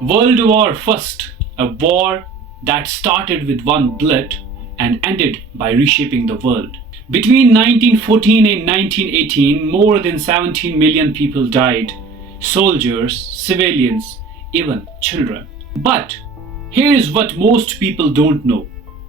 World War First, a war that started with one blood and ended by reshaping the world. Between 1914 and 1918, more than 17 million people died. Soldiers, civilians, even children. But here is what most people don't know.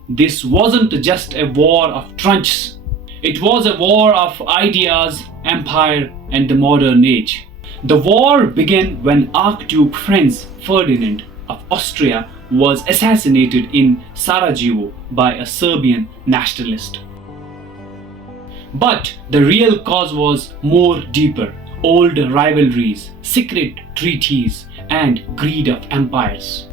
This wasn't just a war of trenches. It was a war of ideas, empire, and the modern age. The war began when Archduke Franz Ferdinand of Austria was assassinated in Sarajevo by a Serbian nationalist. But the real cause was more deeper. Old rivalries, secret treaties, and greed of empires.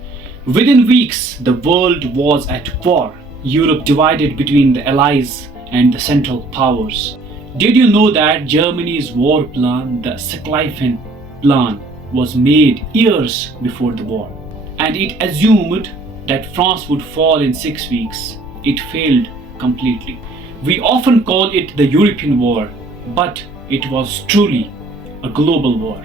Within weeks, the world was at war. Europe divided between the Allies and the Central Powers. Did you know that Germany's war plan, the Schlieffen Plan, was made years before the war? And it assumed that France would fall in 6 weeks. It failed completely. We often call it the European War, but it was truly a global war.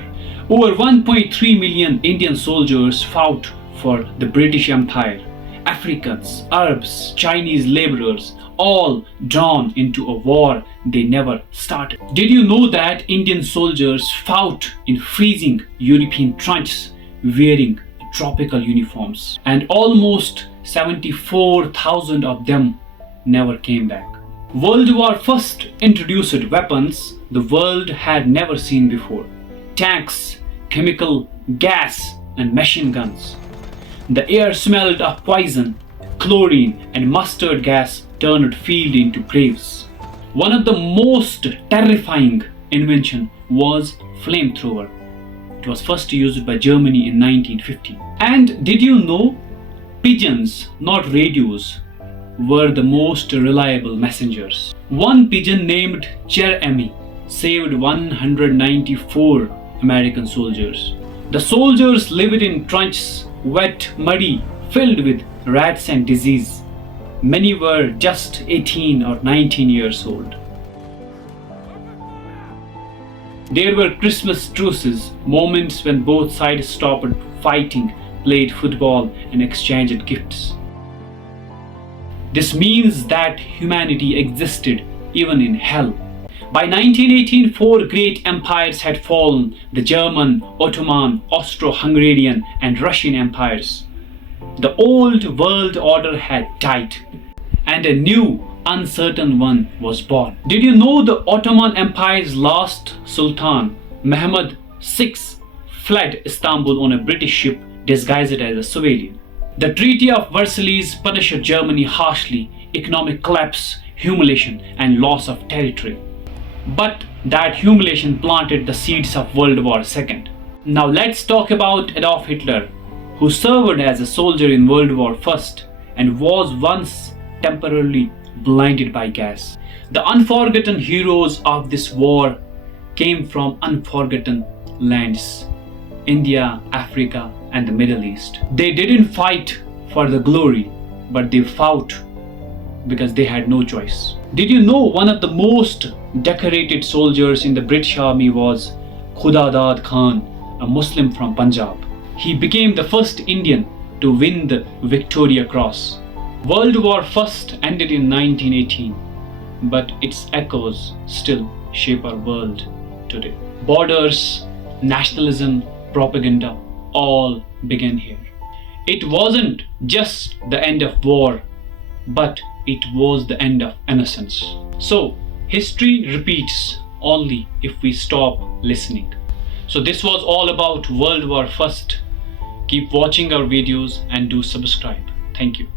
Over 1.3 million Indian soldiers fought for the British Empire. Africans, Arabs, Chinese laborers, all drawn into a war they never started. Did you know that Indian soldiers fought in freezing European trenches wearing tropical uniforms? And almost 74,000 of them never came back. World War First introduced weapons the world had never seen before. Tanks, chemical gas, and machine guns. The air smelled of poison, chlorine, and mustard gas turned field into graves. One of the most terrifying inventions was flamethrower. It was first used by Germany in 1915. And did you know pigeons, not radios, were the most reliable messengers? One pigeon named Jeremy saved 194 American soldiers. The soldiers lived in trenches, wet, muddy, filled with rats and disease. Many were just 18 or 19 years old. There were Christmas truces, moments when both sides stopped fighting, played football, and exchanged gifts. This means that humanity existed even in hell. By 1918, 4 great empires had fallen: the German, Ottoman, Austro-Hungarian, and Russian empires. The old world order had died, and a new, uncertain one was born. Did you know the Ottoman Empire's last Sultan, Mehmed VI, fled Istanbul on a British ship disguised as a civilian? The Treaty of Versailles punished Germany harshly: economic collapse, humiliation, and loss of territory. But that humiliation planted the seeds of World War II. Now let's talk about Adolf Hitler, who served as a soldier in World War I and was once temporarily blinded by gas. The unforgotten heroes of this war came from unforgotten lands: India, Africa, and the Middle East. They didn't fight for the glory, but they fought because they had no choice. Did you know one of the most decorated soldiers in the British Army was Khudadad Khan, a Muslim from Punjab? He became the first Indian to win the Victoria Cross. World War I ended in 1918, but its echoes still shape our world today. Borders, nationalism, propaganda, all began here. It wasn't just the end of war, but it was the end of innocence. So, history repeats only if we stop listening. So this was all about World War I. Keep watching our videos and do subscribe. Thank you.